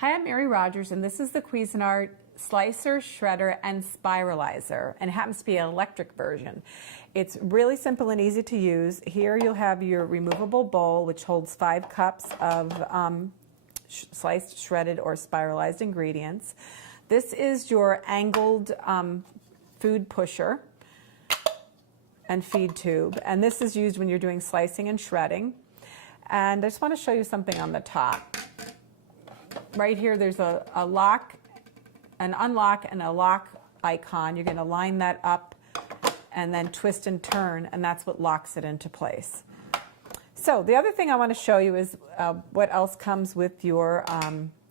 Hi, I'm Mary Rogers, and this is the Cuisinart Slicer, Shredder, and Spiralizer, and it happens to be an electric version. It's really simple and easy to use. Here you'll have your removable bowl, which holds 5 cups of sliced, shredded, or spiralized ingredients. This is your angled food pusher and feed tube, and this is used when you're doing slicing and shredding. And I just want to show you something on the top. Right here, there's a lock, an unlock, and a lock icon. You're going to line that up and then twist and turn, and that's what locks it into place. So the other thing I want to show you is what else comes with your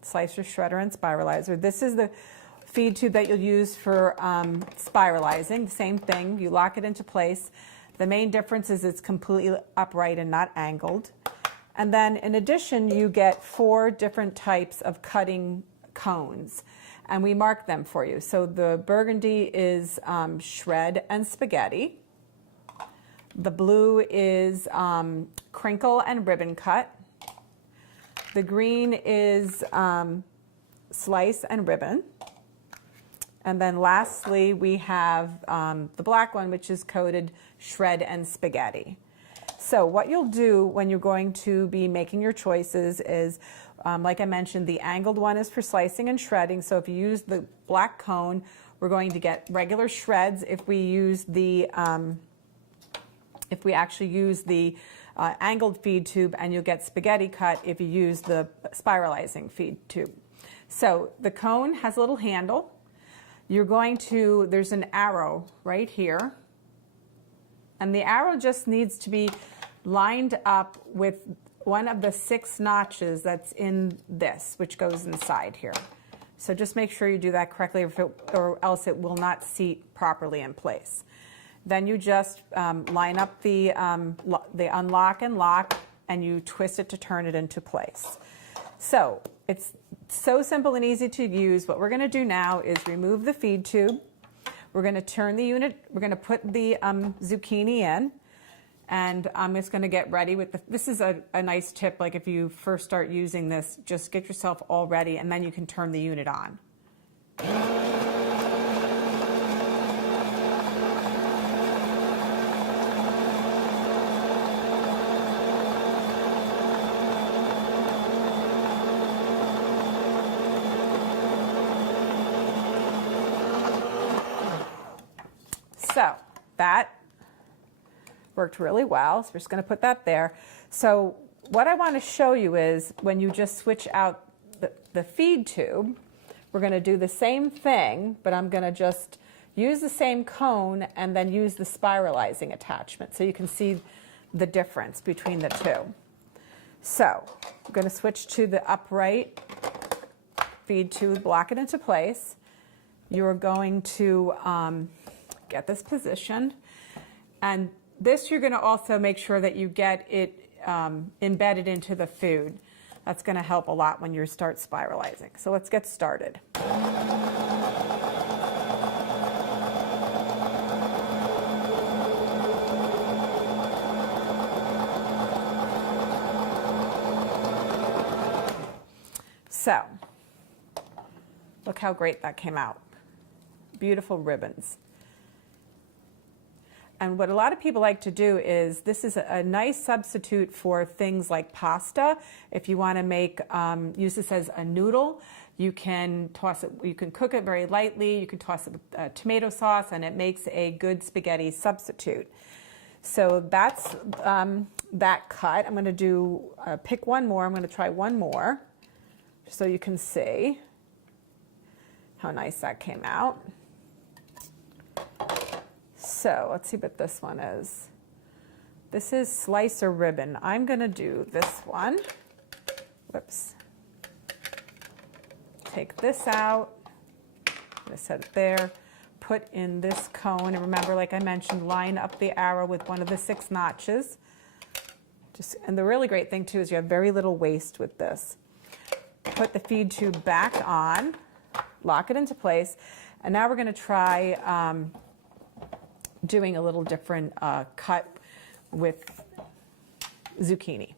slicer, shredder, and spiralizer. This is the feed tube that you'll use for spiralizing. The same thing, you lock it into place. The main difference is it's completely upright and not angled. And then in addition, you get 4 different types of cutting cones, and we mark them for you. So the burgundy is shred and spaghetti. The blue is crinkle and ribbon cut. The green is slice and ribbon. And then lastly, we have the black one, which is coated shred and spaghetti. So what you'll do when you're going to be making your choices is, like I mentioned, the angled one is for slicing and shredding. So if you use the black cone, we're going to get regular shreds. If we use the, if we actually use the angled feed tube, and you'll get spaghetti cut if you use the spiralizing feed tube. So the cone has a little handle. You're going to, there's an arrow right here. And the arrow just needs to be lined up with one of the 6 notches that's in this, which goes inside here. So just make sure you do that correctly, or else it will not seat properly in place. Then you just line up the unlock and lock, and you twist it to turn it into place. So it's so simple and easy to use. What we're going to do now is remove the feed tube. We're going to turn the unit, we're going to put the zucchini in, and I'm just going to get ready with this is a nice tip, like if you first start using this, just get yourself all ready, and then you can turn the unit on. So that worked really well. So we're just going to put that there. So what I want to show you is when you just switch out the feed tube, we're going to do the same thing, but I'm going to just use the same cone and then use the spiralizing attachment so you can see the difference between the two. So I'm going to switch to the upright feed tube, lock it into place. You're going to get this positioned, and this you're going to also make sure that you get it embedded into the food. That's going to help a lot when you start spiralizing. So let's get started. So look how great that came out. Beautiful ribbons. And what a lot of people like to do is, this is a nice substitute for things like pasta. If you want to make, use this as a noodle, you can toss it, you can cook it very lightly, you can toss it with tomato sauce, and it makes a good spaghetti substitute. So that's that cut. I'm going to do, pick one more, I'm going to try one more, so you can see how nice that came out. So let's see what this one is. This is slicer ribbon. I'm going to do this one. Whoops. Take this out. I'm going to set it there. Put in this cone. And remember, like I mentioned, line up the arrow with one of the 6 notches. And the really great thing, too, is you have very little waste with this. Put the feed tube back on. Lock it into place. And now we're going to try doing a little different cut with zucchini.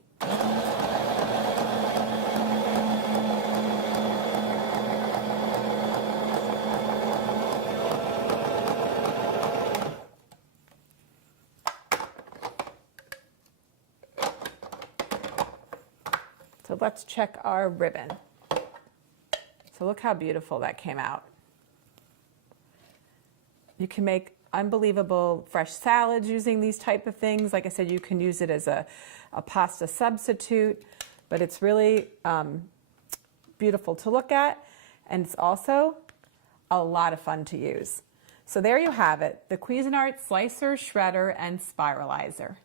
So let's check our ribbon. So look how beautiful that came out. You can make unbelievable fresh salads using these type of things. Like I said, you can use it as a pasta substitute, but it's really beautiful to look at, and it's also a lot of fun to use. So there you have it, the Cuisinart Slicer, Shredder, and Spiralizer.